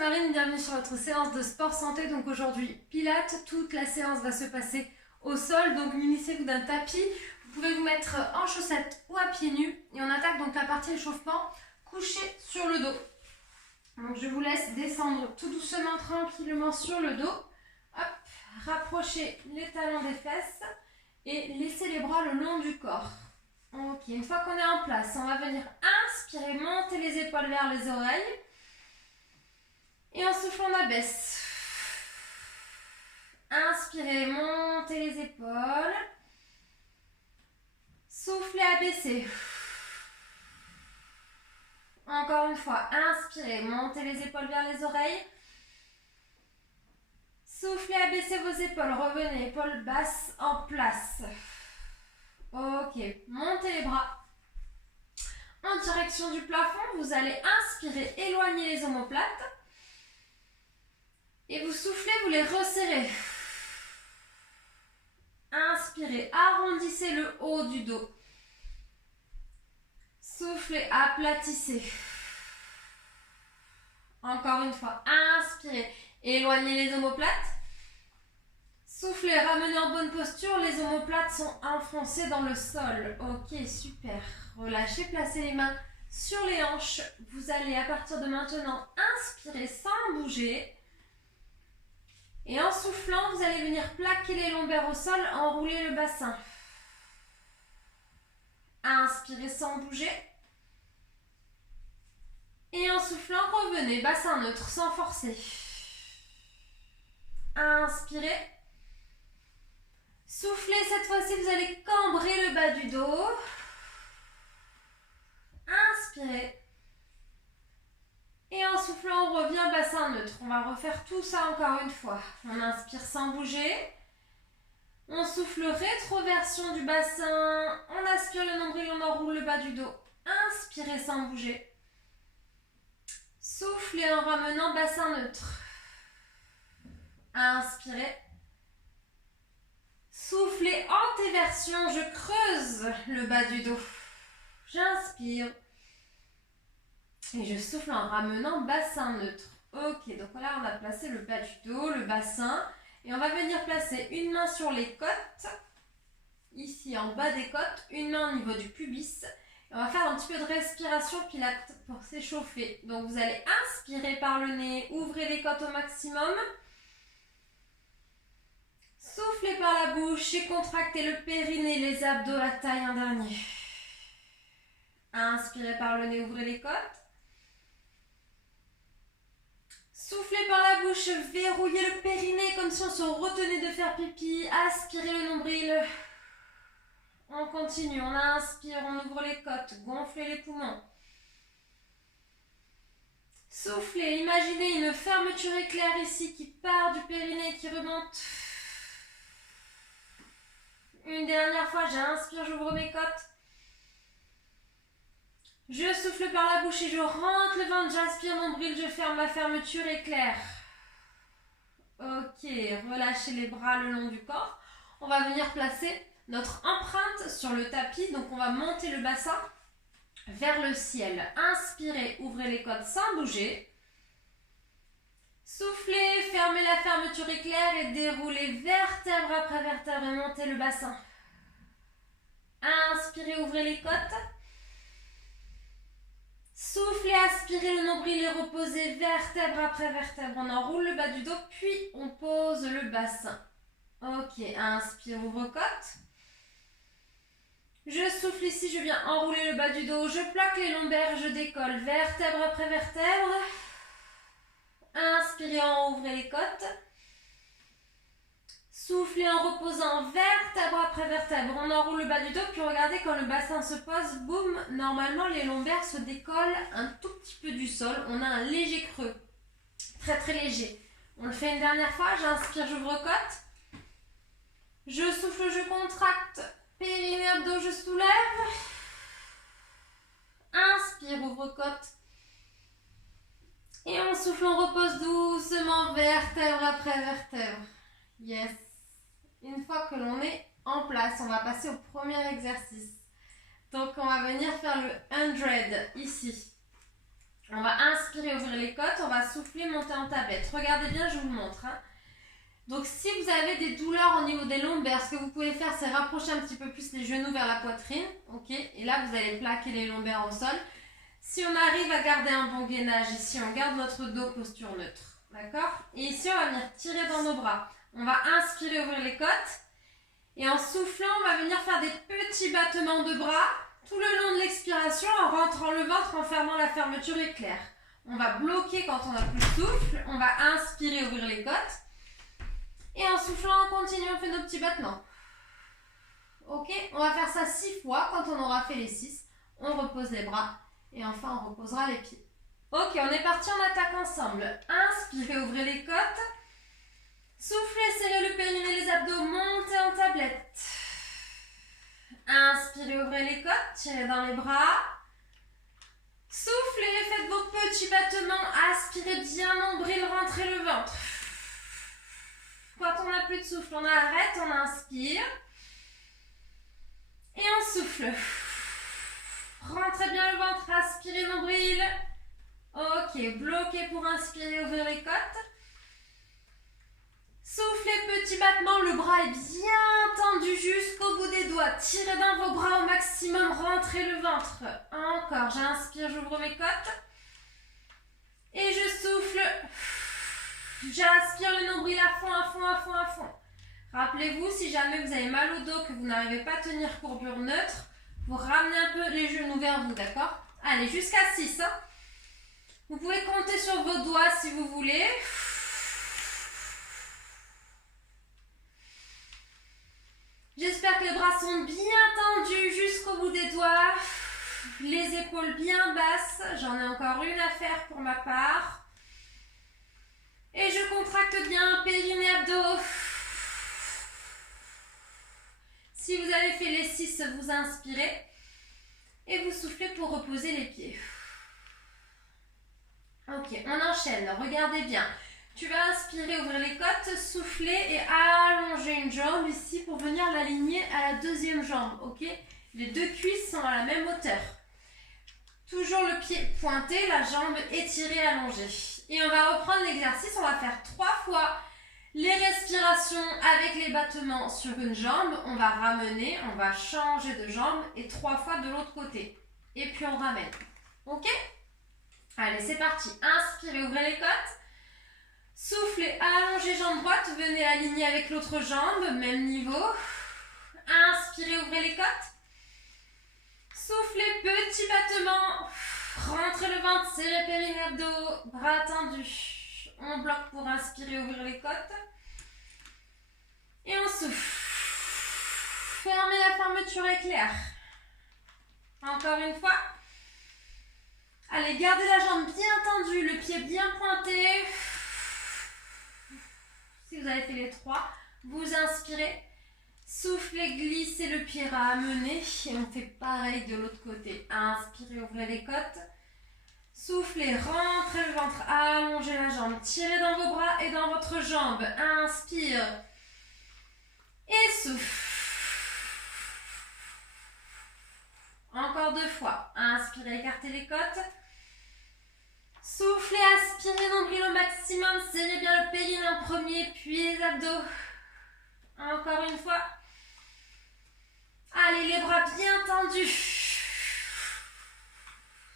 Marine, bienvenue sur votre séance de sport santé. Donc aujourd'hui, pilates, toute la séance va se passer au sol. Donc munissez-vous d'un tapis. Vous pouvez vous mettre en chaussettes ou à pieds nus. Et on attaque donc la partie échauffement couché sur le dos. Donc je vous laisse descendre tout doucement, tranquillement sur le dos. Hop, rapprochez les talons des fesses et laissez les bras le long du corps. Ok, une fois qu'on est en place, on va venir inspirer, monter les épaules vers les oreilles. Et en soufflant, on abaisse. Inspirez, montez les épaules. Soufflez, abaissez. Encore une fois, inspirez, montez les épaules vers les oreilles. Soufflez, abaissez vos épaules. Revenez, épaules basses en place. Ok, montez les bras en direction du plafond. Vous allez inspirer, éloigner les omoplates. Et vous soufflez, vous les resserrez. Inspirez, arrondissez le haut du dos. Soufflez, aplatissez. Encore une fois, inspirez, éloignez les omoplates. Soufflez, ramenez en bonne posture. Les omoplates sont enfoncées dans le sol. Ok, super. Relâchez, placez les mains sur les hanches. Vous allez à partir de maintenant inspirer sans bouger. Et en soufflant, vous allez venir plaquer les lombaires au sol, enrouler le bassin. Inspirez sans bouger. Et en soufflant, revenez, bassin neutre, sans forcer. Inspirez. Soufflez, cette fois-ci, vous allez cambrer le bas du dos. Inspirez. Et en soufflant, on revient bassin neutre. On va refaire tout ça encore une fois. On inspire sans bouger. On souffle rétroversion du bassin. On aspire le nombril, on enroule le bas du dos. Inspirez sans bouger. Soufflez en ramenant bassin neutre. Inspirez. Soufflez antéversion. Je creuse le bas du dos. J'inspire. Et je souffle en ramenant bassin neutre. Ok, donc là on a placé le bas du dos, le bassin. Et on va venir placer une main sur les côtes. Ici en bas des côtes, une main au niveau du pubis. Et on va faire un petit peu de respiration pilates pour s'échauffer. Donc vous allez inspirer par le nez, ouvrez les côtes au maximum. Soufflez par la bouche et contractez le périnée, les abdos, la taille en dernier. Inspirez par le nez, ouvrez les côtes. Soufflez par la bouche, verrouillez le périnée comme si on se retenait de faire pipi. Aspirez le nombril. On continue, on inspire, on ouvre les côtes, gonflez les poumons. Soufflez, imaginez une fermeture éclair ici qui part du périnée, qui remonte. Une dernière fois, j'inspire, j'ouvre mes côtes. Je souffle par la bouche et je rentre le ventre, j'aspire nombril, je ferme la fermeture éclair. Ok, relâchez les bras le long du corps. On va venir placer notre empreinte sur le tapis. Donc on va monter le bassin vers le ciel. Inspirez, ouvrez les côtes sans bouger. Soufflez, fermez la fermeture éclair et déroulez vertèbre après vertèbre et montez le bassin. Inspirez, ouvrez les côtes. Soufflez, aspirez le nombril et reposez vertèbre après vertèbre. On enroule le bas du dos, puis on pose le bassin. Ok, inspire, ouvre côte. Je souffle ici, je viens enrouler le bas du dos. Je plaque les lombaires, je décolle vertèbre après vertèbre. Inspirez, en ouvrez les côtes. Soufflez en reposant vertèbre après vertèbre. On enroule le bas du dos, puis regardez quand le bassin se pose, boum, normalement les lombaires se décollent un tout petit peu du sol. On a un léger creux, très très léger. On le fait une dernière fois, j'inspire, j'ouvre côte. Je souffle, je contracte, périnée, abdos, je soulève. Inspire, ouvre côte. Et on souffle, on repose doucement, vertèbre après vertèbre. Yes. Une fois que l'on est en place, on va passer au premier exercice. Donc on va venir faire le 100 ici. On va inspirer, ouvrir les côtes, on va souffler, monter en tablette. Regardez bien, je vous montre. Hein. Donc si vous avez des douleurs au niveau des lombaires, ce que vous pouvez faire, c'est rapprocher un petit peu plus les genoux vers la poitrine. Ok. Et là, vous allez plaquer les lombaires au sol. Si on arrive à garder un bon gainage, ici, on garde notre dos, posture neutre. D'accord? Et ici, on va venir tirer dans nos bras. On va inspirer, ouvrir les côtes. Et en soufflant, on va venir faire des petits battements de bras tout le long de l'expiration en rentrant le ventre, en fermant la fermeture éclair. On va bloquer quand on n'a plus de souffle. On va inspirer, ouvrir les côtes. Et en soufflant, on continue, on fait nos petits battements. Ok? On va faire ça 6 fois. Quand on aura fait les 6, on repose les bras. Et enfin, on reposera les pieds. Ok, on est parti, on attaque ensemble. Inspirez, ouvrez les côtes. Soufflez, serrez le périnée, les abdos, montez en tablette. Inspirez, ouvrez les côtes, tirez dans les bras. Soufflez, faites vos petits battements. Aspirez bien nombril, rentrez le ventre. Quand on n'a plus de souffle, on arrête, on inspire. Et on souffle. Rentrez bien le ventre, aspirez nombril. Ok, bloquez pour inspirer, ouvrir les côtes. Soufflez, petit battement, le bras est bien tendu jusqu'au bout des doigts. Tirez dans vos bras au maximum, rentrez le ventre. Encore, j'inspire, j'ouvre mes côtes. Et je souffle. J'aspire le nombril à fond, à fond, à fond, à fond. Rappelez-vous, si jamais vous avez mal au dos, que vous n'arrivez pas à tenir courbure neutre, vous ramenez un peu les genoux vers vous, d'accord? Allez, jusqu'à 6. Hein. Vous pouvez compter sur vos doigts si vous voulez. J'espère que les bras sont bien tendus jusqu'au bout des doigts. Les épaules bien basses. J'en ai encore une à faire pour ma part. Et je contracte bien périnée, abdos. Si vous avez fait les 6, vous inspirez. Et vous soufflez pour reposer les pieds. Ok, on enchaîne. Regardez bien. Tu vas inspirer, ouvrir les côtes, souffler et allonger une jambe ici pour venir l'aligner à la deuxième jambe. Ok? Les deux cuisses sont à la même hauteur. Toujours le pied pointé, la jambe étirée, allongée. Et on va reprendre l'exercice. On va faire 3 fois les respirations avec les battements sur une jambe. On va ramener, on va changer de jambe et 3 fois de l'autre côté. Et puis on ramène. Ok? Allez, c'est parti. Inspirez, ouvrez les côtes. Soufflez, allongez jambe droite, venez aligner avec l'autre jambe, même niveau. Inspirez, ouvrez les côtes. Soufflez, petit battement. Rentrez le ventre, serrez périnée, abdos, bras tendus. On bloque pour inspirer, ouvrir les côtes. Et on souffle. Fermez la fermeture éclair. Encore une fois. Allez, gardez la jambe bien tendue, le pied bien pointé. Si vous avez fait les 3, vous inspirez, soufflez, glissez le pied, ramenez et on fait pareil de l'autre côté. Inspirez, ouvrez les côtes, soufflez, rentrez le ventre, allongez la jambe, tirez dans vos bras et dans votre jambe. Inspire et souffle. Encore 2 fois. Inspirez, écartez les côtes. Soufflez, aspirez, nombril au maximum, serrez bien le périnée en premier, puis les abdos. Encore une fois. Allez, les bras bien tendus.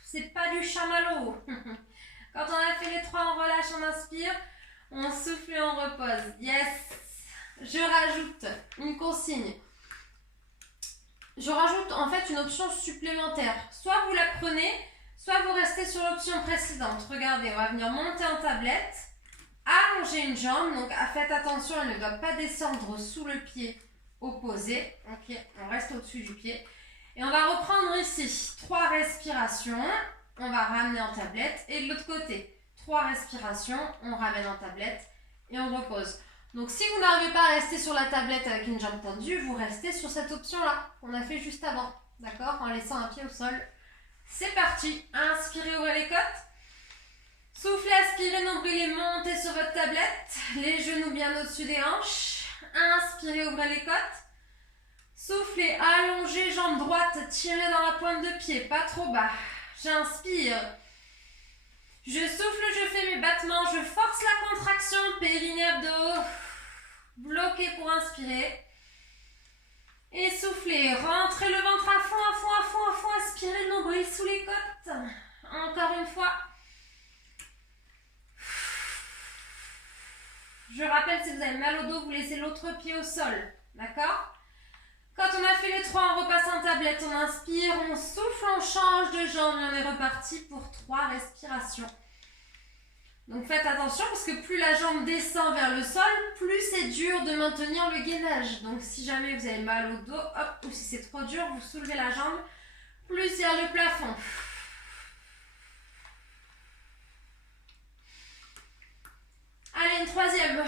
C'est pas du chamallow. Quand on a fait les 3, on relâche, on inspire, on souffle et on repose. Yes. Je rajoute une consigne. Je rajoute en fait une option supplémentaire. Soit vous la prenez, soit vous restez sur l'option précédente. Regardez, on va venir monter en tablette, allonger une jambe. Donc faites attention, elle ne doit pas descendre sous le pied opposé. Ok, on reste au-dessus du pied. Et on va reprendre ici 3 respirations. On va ramener en tablette. Et de l'autre côté, 3 respirations. On ramène en tablette et on repose. Donc si vous n'arrivez pas à rester sur la tablette avec une jambe tendue, vous restez sur cette option-là qu'on a fait juste avant. D'accord? En laissant un pied au sol. C'est parti. Inspirez, ouvrez les côtes. Soufflez, aspirez, nombril et montez sur votre tablette. Les genoux bien au-dessus des hanches. Inspirez, ouvrez les côtes. Soufflez, allongez, jambe droite, tirez dans la pointe de pied, pas trop bas. J'inspire. Je souffle, je fais mes battements, je force la contraction, périnée, abdos. Bloqué pour inspirer. Et soufflez, rentrez le ventre à fond, à fond, à fond, à fond, aspirez le nombril sous les côtes. Encore une fois. Je rappelle, si vous avez mal au dos, vous laissez l'autre pied au sol. D'accord? Quand on a fait les 3, on repasse en tablette, on inspire, on souffle, on change de jambe et on est reparti pour 3 respirations. Donc faites attention parce que plus la jambe descend vers le sol, plus c'est dur de maintenir le gainage. Donc si jamais vous avez mal au dos, hop, ou si c'est trop dur, vous soulevez la jambe plus vers le plafond. Allez, une troisième.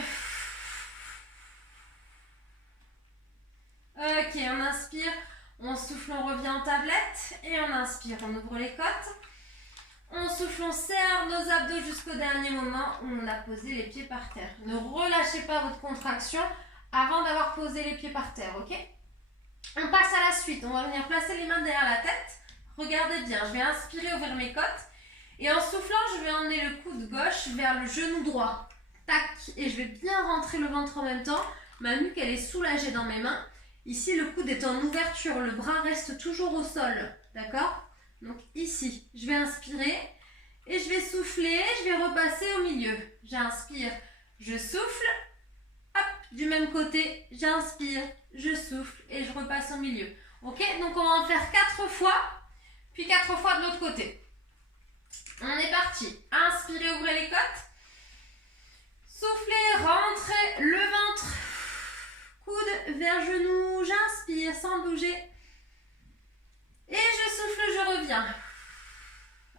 Ok, on inspire, on souffle, on revient en tablette et on inspire, on ouvre les côtes. On souffle, on serre nos abdos jusqu'au dernier moment où on a posé les pieds par terre. Ne relâchez pas votre contraction avant d'avoir posé les pieds par terre, ok? On passe à la suite. On va venir placer les mains derrière la tête. Regardez bien, je vais inspirer, ouvrir mes côtes. Et en soufflant, je vais emmener le coude gauche vers le genou droit. Tac! Et je vais bien rentrer le ventre en même temps. Ma nuque, elle est soulagée dans mes mains. Ici, le coude est en ouverture. Le bras reste toujours au sol. D'accord? Donc ici, je vais inspirer et je vais souffler, je vais repasser au milieu. J'inspire, je souffle, hop, du même côté, j'inspire, je souffle et je repasse au milieu. Ok, donc on va en faire 4 fois, puis 4 fois de l'autre côté. On est parti. Inspirez, ouvrez les côtes. Soufflez, rentrez le ventre, coude vers genou, j'inspire sans bouger. Et je souffle, je reviens.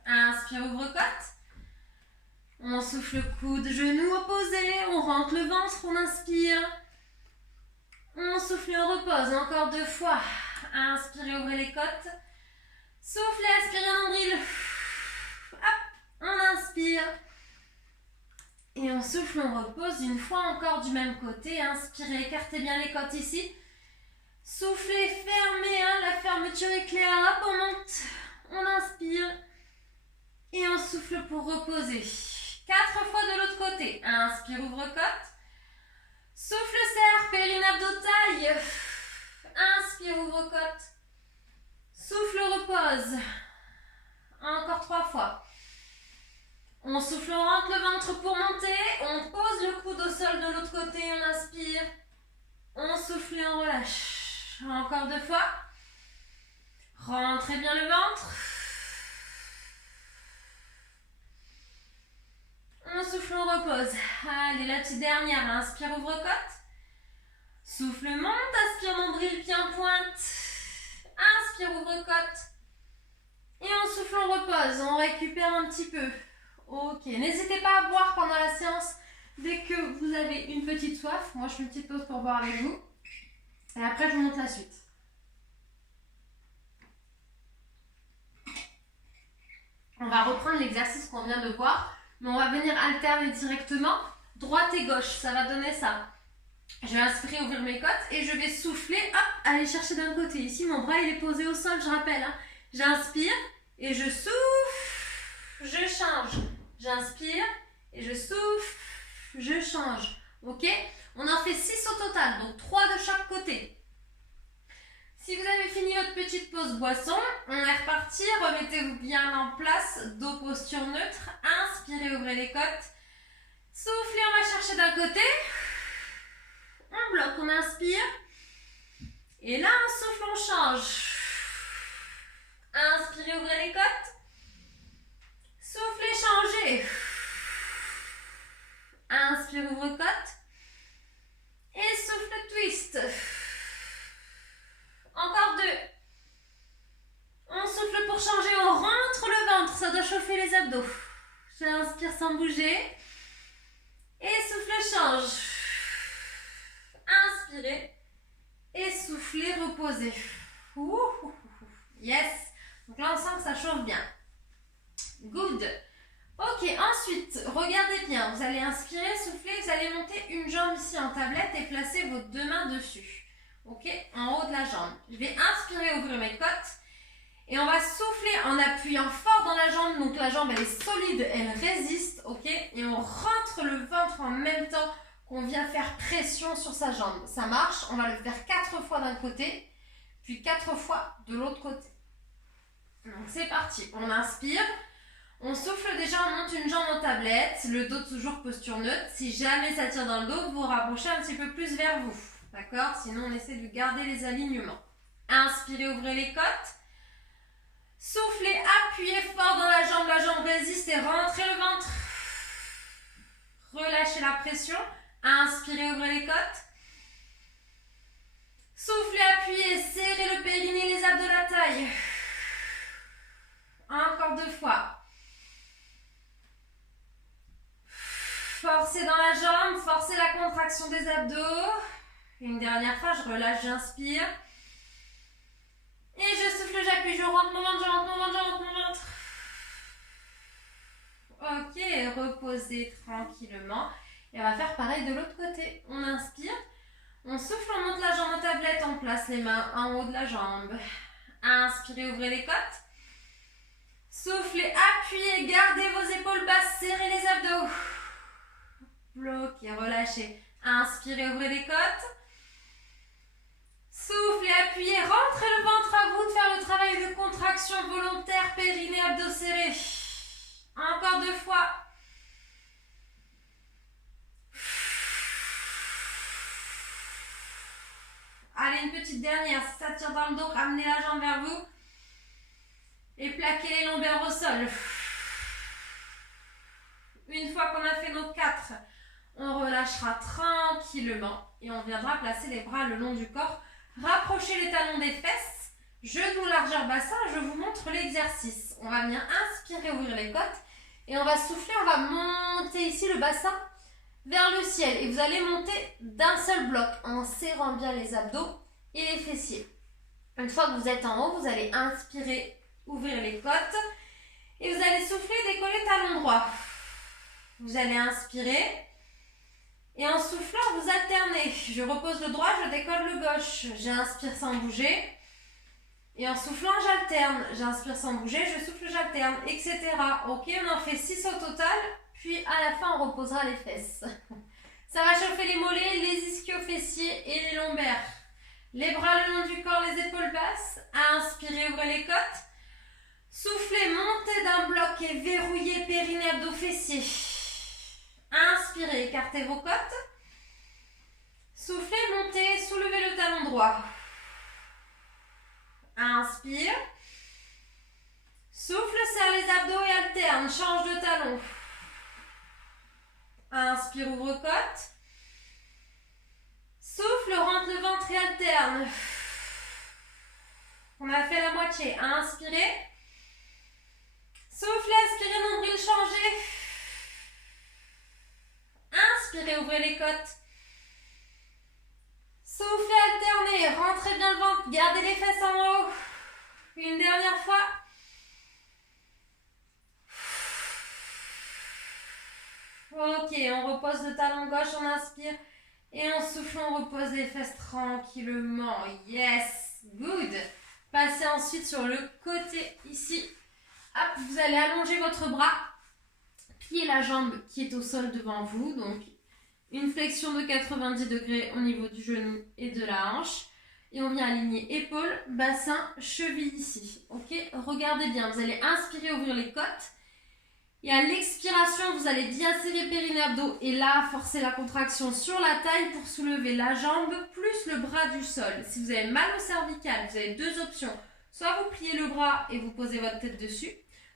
Inspire, ouvre-côte. On souffle, coude, genou opposé. On rentre le ventre, on inspire. On souffle, on repose. Encore 2 fois. Inspirez, ouvrez les côtes. Soufflez, aspirez, nombril. Hop, on inspire. Et on souffle, on repose. Une fois encore du même côté. Inspirez, écartez bien les côtes ici. Soufflez, fermez, hein, la fermeture éclair, hop, on monte, on inspire et on souffle pour reposer. 4 fois de l'autre côté. Inspire, ouvre-côte. Souffle, serre, périnée, abdos, taille. Inspire, ouvre-côte. Souffle, repose. Encore 3 fois. On souffle, on rentre le ventre pour monter. On pose le coude au sol de l'autre côté, on inspire. On souffle et on relâche. Encore 2 fois. Rentrez bien le ventre. On souffle, on repose. Allez, la petite dernière. Inspire, ouvre-côte. Souffle, monte. Aspire, nombril, pied en pointe. Inspire, ouvre-côte. Et on souffle, on repose. On récupère un petit peu. Ok. N'hésitez pas à boire pendant la séance dès que vous avez une petite soif. Moi, je fais une petite pause pour boire avec vous. Et après, je vous montre la suite. On va reprendre l'exercice qu'on vient de voir, mais on va venir alterner directement droite et gauche. Ça va donner ça. Je vais inspirer, ouvrir mes côtes et je vais souffler, hop, aller chercher d'un côté. Ici, mon bras, il est posé au sol, je rappelle. Hein. J'inspire et je souffle, je change. J'inspire et je souffle, je change. Ok? On en fait 6 au total, donc 3 de chaque côté. Si vous avez fini votre petite pause boisson, on est reparti. Remettez-vous bien en place, dos posture neutre. Inspirez, ouvrez les côtes. Soufflez, on va chercher d'un côté. On bloque, on inspire. Et là, on souffle, on change. Inspirez, ouvrez les côtes. Soufflez, changez. Inspire, ouvre côte. Et souffle, twist. Encore 2. On souffle pour changer, on rentre le ventre, ça doit chauffer les abdos. J'inspire sans bouger. Et souffle, change. Inspirez. Et soufflez, reposez. Yes. Donc là, on sent que ça chauffe bien. Good. Ok, ensuite, regardez bien. Vous allez inspirer, souffler, vous allez monter une jambe ici en tablette et placer vos 2 mains dessus. Ok, en haut de la jambe. Je vais inspirer, ouvrir mes côtes. Et on va souffler en appuyant fort dans la jambe. Donc la jambe, elle est solide, elle résiste, ok? Et on rentre le ventre en même temps qu'on vient faire pression sur sa jambe. Ça marche, on va le faire 4 fois d'un côté, puis 4 fois de l'autre côté. Donc c'est parti, on inspire. On souffle déjà, on monte une jambe en tablette, le dos toujours posture neutre. Si jamais ça tire dans le dos, vous vous rapprochez un petit peu plus vers vous. D'accord? Sinon, on essaie de garder les alignements. Inspirez, ouvrez les côtes. Soufflez, appuyez fort dans la jambe résiste et rentrez le ventre. Relâchez la pression. Inspirez, ouvrez les côtes. Soufflez, appuyez, serrez le périnée, les abdos de la taille. Encore 2 fois. Forcez dans la jambe, forcez la contraction des abdos. Une dernière fois, je relâche, j'inspire. Et je souffle, j'appuie, je rentre mon ventre, je rentre mon ventre, je rentre mon ventre. Ok, reposez tranquillement. Et on va faire pareil de l'autre côté. On inspire, on souffle, on monte la jambe en tablette, on place les mains en haut de la jambe. Inspirez, ouvrez les côtes. Soufflez, appuyez, gardez vos épaules basses, serrez les abdos. Bloquez, relâchez. Inspirez, ouvrez les côtes. Soufflez, appuyez, rentrez le ventre à vous de faire le travail de contraction volontaire, périnée, abdos serrés. Encore 2 fois. Allez, une petite dernière. Si ça tire dans le dos, ramenez la jambe vers vous. Et plaquez les lombaires au sol. Une fois qu'on a fait nos 4, on relâchera tranquillement. Et on viendra placer les bras le long du corps. Rapprochez les talons des fesses. Genoux, largeur bassin. Je vous montre l'exercice. On va venir inspirer, ouvrir les côtes. Et on va souffler, on va monter ici le bassin vers le ciel. Et vous allez monter d'un seul bloc en serrant bien les abdos et les fessiers. Une fois que vous êtes en haut, vous allez inspirer, ouvrir les côtes. Et vous allez souffler, décoller talon droit. Vous allez inspirer. Et en soufflant, vous alternez. Je repose le droit, je décolle le gauche. J'inspire sans bouger. Et en soufflant, j'alterne. J'inspire sans bouger, je souffle, j'alterne, etc. Ok, on en fait 6 au total. Puis à la fin, on reposera les fesses. Ça va chauffer les mollets, les ischio-fessiers et les lombaires. Les bras le long du corps, les épaules basses. Inspirez, ouvrez les côtes. Soufflez, montez d'un bloc et verrouillez périnée, abdos, fessiers. Inspirez, écartez vos côtes. Soufflez, montez, soulevez le talon droit. Inspire. Souffle, serre les abdos et alterne. Change de talon. Inspire, ouvre côte. Souffle, rentre le ventre et alterne. On a fait la moitié. Inspirez. Soufflez, aspirez, nombril, changez. Inspirez, ouvrez les côtes. Soufflez, alternez, rentrez bien le ventre, gardez les fesses en haut. Une dernière fois. Ok, on repose le talon gauche, on inspire. Et on souffle, on repose les fesses tranquillement. Yes, good. Passez ensuite sur le côté ici. Hop, vous allez allonger votre bras. Pliez la jambe qui est au sol devant vous. Donc, une flexion de 90 degrés au niveau du genou et de la hanche. Et on vient aligner épaules, bassin, cheville ici. Ok, regardez bien. Vous allez inspirer, ouvrir les côtes. Et à l'expiration, vous allez bien serrer périnée, abdos. Et là, forcez la contraction sur la taille pour soulever la jambe plus le bras du sol. Si vous avez mal au cervical, vous avez 2 options. Soit vous pliez le bras et vous posez votre tête dessus.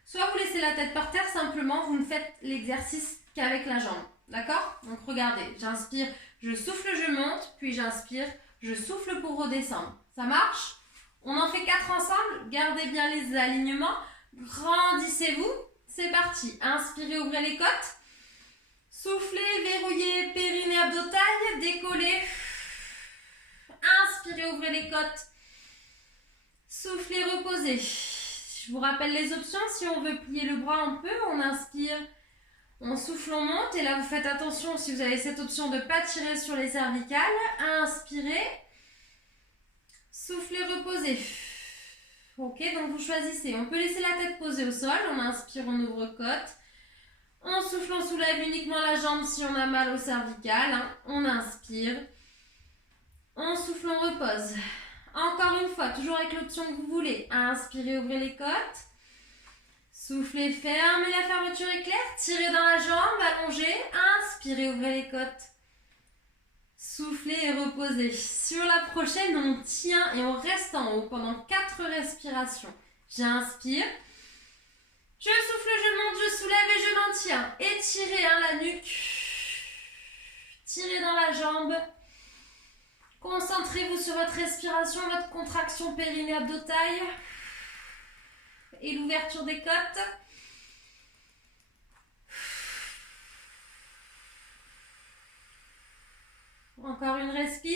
Soit vous laissez la tête par terre, simplement vous ne faites l'exercice qu'avec la jambe. D'accord? Donc regardez, j'inspire, je souffle, je monte, puis j'inspire, je souffle pour redescendre. Ça marche? On en fait 4 ensemble, gardez bien les alignements, grandissez-vous, c'est parti. Inspirez, ouvrez les côtes, soufflez, verrouillez, périnée, abdos, taille, décollez. Inspirez, ouvrez les côtes, soufflez, reposez. Je vous rappelle les options, si on veut plier le bras, on peut, on inspire, on souffle, on monte, et là vous faites attention si vous avez cette option de ne pas tirer sur les cervicales. Inspirez, soufflez, reposez. Ok, donc vous choisissez. On peut laisser la tête posée au sol. On inspire, on ouvre côte. En soufflant, on soulève uniquement la jambe si on a mal au cervical. Hein. On inspire. En soufflant, on repose. Encore une fois, toujours avec l'option que vous voulez. Inspirez, ouvrez les côtes. Soufflez, fermez la fermeture éclair. Tirez dans la jambe, allongez. Inspirez, ouvrez les côtes. Soufflez et reposez. Sur la prochaine, on tient et on reste en haut pendant 4 respirations. J'inspire. Je souffle, je monte, je soulève et je maintiens. Étirez la nuque. Tirez dans la jambe. Concentrez-vous sur votre respiration, votre contraction périnée-abdo-taille et l'ouverture des côtes. Encore une respi.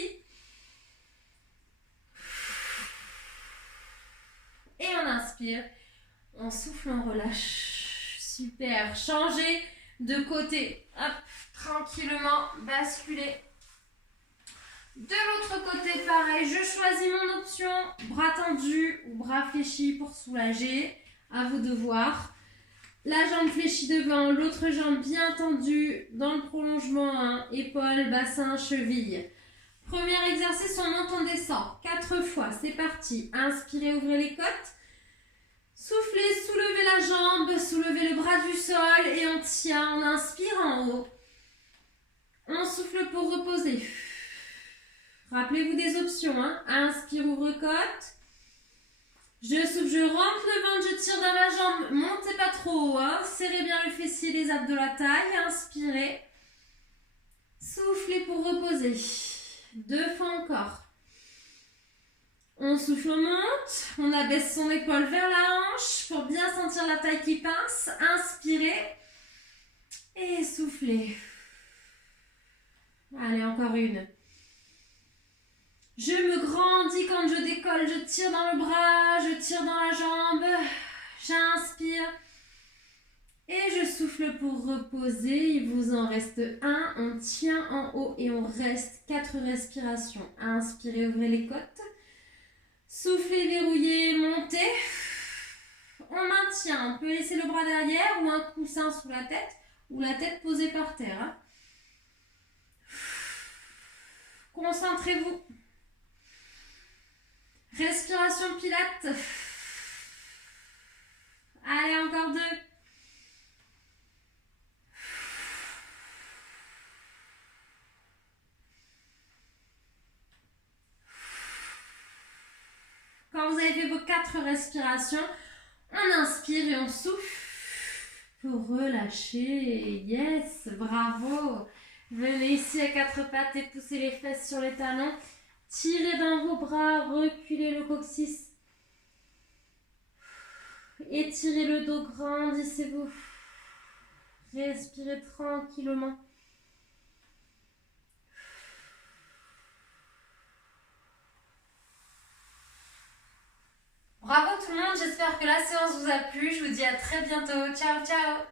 Et on inspire. On souffle, on relâche. Super. Changez de côté. Hop, tranquillement, basculez. De l'autre côté, pareil, je choisis mon option. Bras tendus ou bras fléchis pour soulager. À vous de voir. La jambe fléchie devant, l'autre jambe bien tendue dans le prolongement. Hein, épaules, bassin, cheville. Premier exercice, on monte, on descend. 4 fois, c'est parti. Inspirez, ouvrez les côtes. Soufflez, soulevez la jambe, soulevez le bras du sol et on tient. On inspire en haut. On souffle pour reposer. Rappelez-vous des options. Hein. Inspire, ouvre côte. Je souffle, je rentre le ventre, je tire dans la jambe. Montez pas trop haut. Hein. Serrez bien le fessier, les abdos de la taille. Inspirez. Soufflez pour reposer. 2 fois encore. On souffle, on monte. On abaisse son épaule vers la hanche pour bien sentir la taille qui pince. Inspirez. Et soufflez. Allez, encore une. Je me grandis quand je décolle, je tire dans le bras, je tire dans la jambe, j'inspire et je souffle pour reposer. Il vous en reste 1, on tient en haut et on reste 4 respirations. Inspirez, ouvrez les côtes, soufflez, verrouillez, montez. On maintient, on peut laisser le bras derrière ou un coussin sous la tête ou la tête posée par terre. Hein. Concentrez-vous. Respiration pilates. Allez, encore 2. Quand vous avez fait vos 4 respirations, on inspire et on souffle pour relâcher. Yes, bravo. Venez ici à 4 pattes et poussez les fesses sur les talons. Tirez dans vos bras, reculez le coccyx. Étirez le dos, grandissez-vous. Respirez tranquillement. Bravo tout le monde, j'espère que la séance vous a plu. Je vous dis à très bientôt. Ciao, ciao.